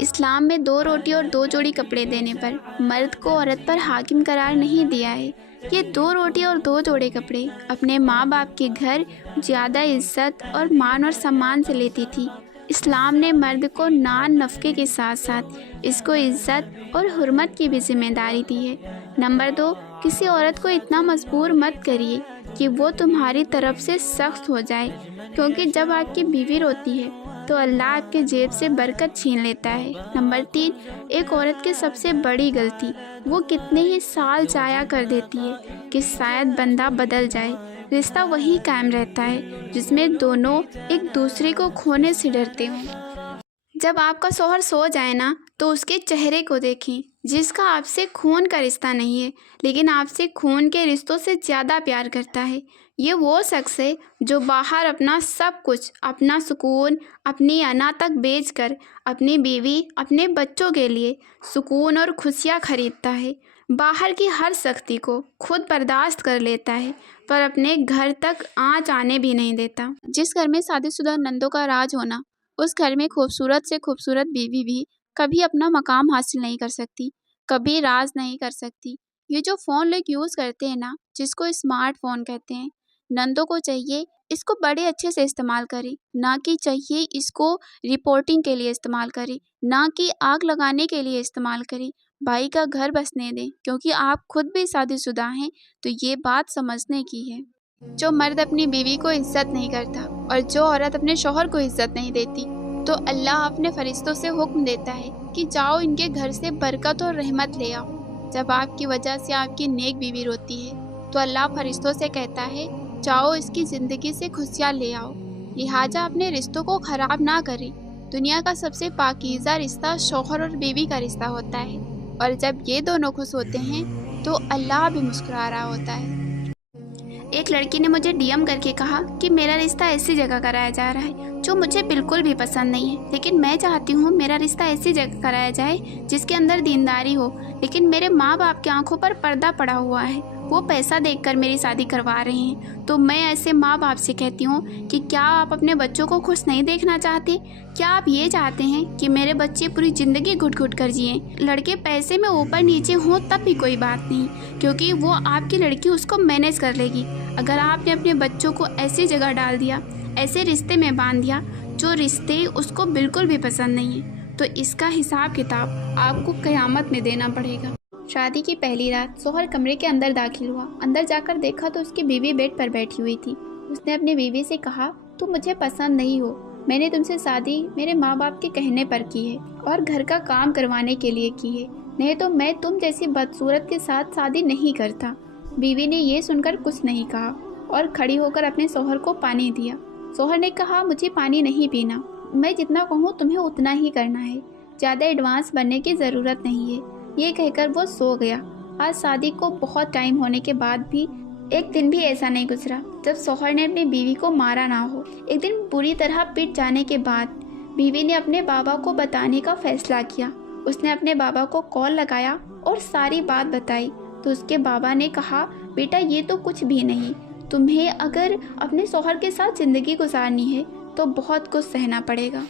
اسلام میں 2 روٹی اور 2 جوڑی کپڑے دینے پر مرد کو عورت پر حاکم قرار نہیں دیا ہے۔ یہ 2 روٹی اور 2 جوڑے کپڑے اپنے ماں باپ کے گھر زیادہ عزت اور مان اور سمان سے لیتی تھی۔ اسلام نے مرد کو نان نفقے کے ساتھ ساتھ اس کو عزت اور حرمت کی بھی ذمہ داری دی ہے۔ نمبر 2، کسی عورت کو اتنا مجبور مت کریے کہ وہ تمہاری طرف سے سخت ہو جائے، کیونکہ جب آپ کی بیوی روتی ہے تو اللہ آپ کے جیب سے برکت چھین لیتا ہے۔ نمبر 3، ایک عورت کی سب سے بڑی غلطی وہ کتنے ہی سال ضائع کر دیتی ہے کہ شاید بندہ بدل جائے، رشتہ وہی قائم رہتا ہے جس میں دونوں ایک دوسرے کو کھونے سے ڈرتے ہوں۔ جب آپ کا شوہر سو جائے نا تو اس کے چہرے کو دیکھیں، جس کا آپ سے خون کا رشتہ نہیں ہے لیکن آپ سے خون کے رشتوں سے زیادہ پیار کرتا ہے۔ یہ وہ شخص ہے جو باہر اپنا سب کچھ، اپنا سکون، اپنی انا تک بیچ کر اپنی بیوی، اپنے بچوں کے لیے سکون اور خوشیاں خریدتا ہے، باہر کی ہر سختی کو خود برداشت کر لیتا ہے پر اپنے گھر تک آنچ آنے بھی نہیں دیتا۔ جس گھر میں شادی شدہ نندوں کا راج ہونا، اس گھر میں خوبصورت سے خوبصورت بیوی بھی کبھی اپنا مقام حاصل نہیں کر سکتی، کبھی راز نہیں کر سکتی۔ یہ جو فون لوگ یوز کرتے ہیں نا، جس کو اسمارٹ فون کہتے ہیں، نندوں کو چاہیے اس کو بڑے اچھے سے استعمال کرے، نہ کہ چاہیے اس کو رپورٹنگ کے لیے استعمال کرے، نہ کہ آگ لگانے کے لیے استعمال کرے۔ بھائی کا گھر بسنے دیں، کیونکہ آپ خود بھی شادی شدہ ہیں تو یہ بات سمجھنے کی ہے۔ جو مرد اپنی بیوی کو عزت نہیں کرتا اور جو عورت اپنے شوہر کو عزت نہیں دیتی تو اللہ اپنے فرشتوں سے حکم دیتا ہے کہ جاؤ ان کے گھر سے برکت اور رحمت لے آؤ۔ جب آپ کی وجہ سے آپ کی نیک بیوی روتی ہے تو اللہ فرشتوں سے کہتا ہے جاؤ اس کی زندگی سے خوشیاں لے آؤ۔ لہٰذا اپنے رشتوں کو خراب نہ کریں۔ دنیا کا سب سے پاکیزہ رشتہ شوہر اور بیوی کا رشتہ ہوتا ہے، اور جب یہ دونوں خوش ہوتے ہیں تو اللہ بھی مسکرا رہا ہوتا ہے۔ ایک لڑکی نے مجھے ڈی ایم کر کے کہا کہ میرا رشتہ ایسی جگہ کرایا جا رہا ہے جو مجھے بالکل بھی پسند نہیں ہے، لیکن میں چاہتی ہوں میرا رشتہ ایسی جگہ کرایا جائے جس کے اندر دینداری ہو، لیکن میرے ماں باپ کی آنکھوں پر پردہ پڑا ہوا ہے، وہ پیسہ دیکھ کر میری شادی کروا رہے ہیں۔ تو میں ایسے ماں باپ سے کہتی ہوں کہ کیا آپ اپنے بچوں کو خوش نہیں دیکھنا چاہتے؟ کیا آپ یہ چاہتے ہیں کہ میرے بچے پوری زندگی گھٹ گھٹ کر جئیں؟ لڑکے پیسے میں اوپر نیچے ہوں تب بھی کوئی بات نہیں، کیونکہ وہ آپ کی لڑکی اس کو مینیج کر لے گی۔ اگر آپ نے اپنے بچوں کو ایسی جگہ ڈال دیا، ایسے رشتے میں باندھ دیا جو رشتے اس کو بالکل بھی پسند نہیں ہیں، تو اس کا حساب کتاب آپ کو قیامت میں دینا پڑے گا۔ شادی کی پہلی رات شوہر کمرے کے اندر داخل ہوا۔ اندر جا کر دیکھا تو اس کی بیوی بیڈ پر بیٹھی ہوئی تھی۔ اس نے اپنی بیوی سے کہا، تم مجھے پسند نہیں ہو، میں نے تم سے شادی میرے ماں باپ کے کہنے پر کی ہے اور گھر کا کام کروانے کے لیے کی ہے، نہیں تو میں تم جیسی بدصورت کے ساتھ شادی نہیں کرتا۔ بیوی نے یہ سن کر کچھ نہیں کہا اور کھڑی ہو کر اپنے شوہر کو پانی دیا۔ شوہر نے کہا، مجھے پانی نہیں پینا، میں جتنا کہوں تمہیں اتنا ہی کرنا ہے، زیادہ ایڈوانس بننے کی ضرورت نہیں ہے۔ یہ کہہ کر وہ سو گیا۔ آج شادی کو بہت ٹائم ہونے کے بعد بھی ایک دن بھی ایسا نہیں گزرا جب شوہر نے اپنی بیوی کو مارا نہ ہو۔ ایک دن بری طرح پٹ جانے کے بعد بیوی نے اپنے بابا کو بتانے کا فیصلہ کیا۔ اس نے اپنے بابا کو کال لگایا اور ساری بات بتائی تو اس کے بابا نے کہا، بیٹا یہ تو کچھ بھی نہیں، تمہیں اگر اپنے شوہر کے ساتھ زندگی گزارنی ہے تو بہت کچھ سہنا پڑے گا۔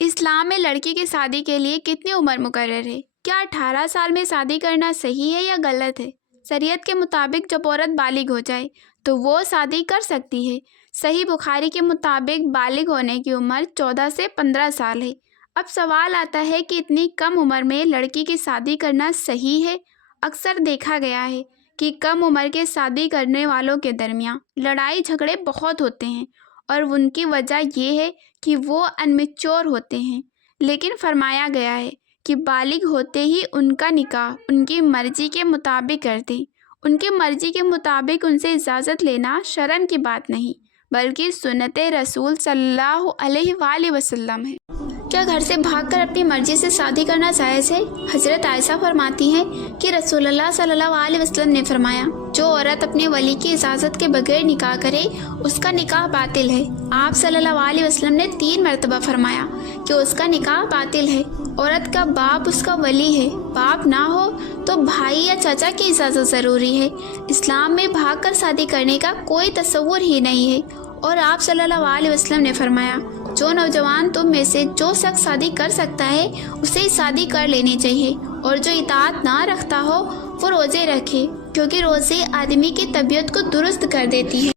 اسلام میں لڑکی کی شادی کے لیے کتنی عمر مقرر ہے؟ کیا 18 سال میں شادی کرنا صحیح ہے یا غلط ہے؟ شریعت کے مطابق جب عورت بالغ ہو جائے تو وہ شادی کر سکتی ہے۔ صحیح بخاری کے مطابق بالغ ہونے کی عمر 14 سے 15 سال ہے۔ اب سوال آتا ہے کہ اتنی کم عمر میں لڑکی کی شادی کرنا صحیح ہے؟ اکثر دیکھا گیا ہے کہ کم عمر کے شادی کرنے والوں کے درمیان لڑائی جھگڑے بہت ہوتے ہیں، اور ان کی وجہ یہ ہے کہ وہ انمیچور ہوتے ہیں۔ لیکن فرمایا گیا ہے کہ بالغ ہوتے ہی ان کا نکاح ان کی مرضی کے مطابق کر دیں۔ ان کی مرضی کے مطابق ان سے اجازت لینا شرم کی بات نہیں بلکہ سنت رسول صلی اللہ علیہ وآلہ وسلم ہے۔ کیا گھر سے بھاگ کر اپنی مرضی سے شادی کرنا جائز ہے؟ حضرت عائشہ فرماتی ہیں کہ رسول اللہ صلی اللہ علیہ وسلم نے فرمایا، جو عورت اپنے ولی کی اجازت کے بغیر نکاح کرے اس کا نکاح باطل ہے۔ آپ صلی اللہ علیہ وسلم نے 3 مرتبہ فرمایا کہ اس کا نکاح باطل ہے۔ عورت کا باپ اس کا ولی ہے، باپ نہ ہو تو بھائی یا چچا کی اجازت ضروری ہے۔ اسلام میں بھاگ کر شادی کرنے کا کوئی تصور ہی نہیں ہے، اور آپ صلی اللہ علیہ وسلم نے فرمایا، جو نوجوان تم میں سے جو شخص شادی کر سکتا ہے اسے شادی کر لینی چاہیے، اور جو اطاعت نہ رکھتا ہو وہ روزے رکھے، کیونکہ روزے آدمی کی طبیعت کو درست کر دیتی ہیں۔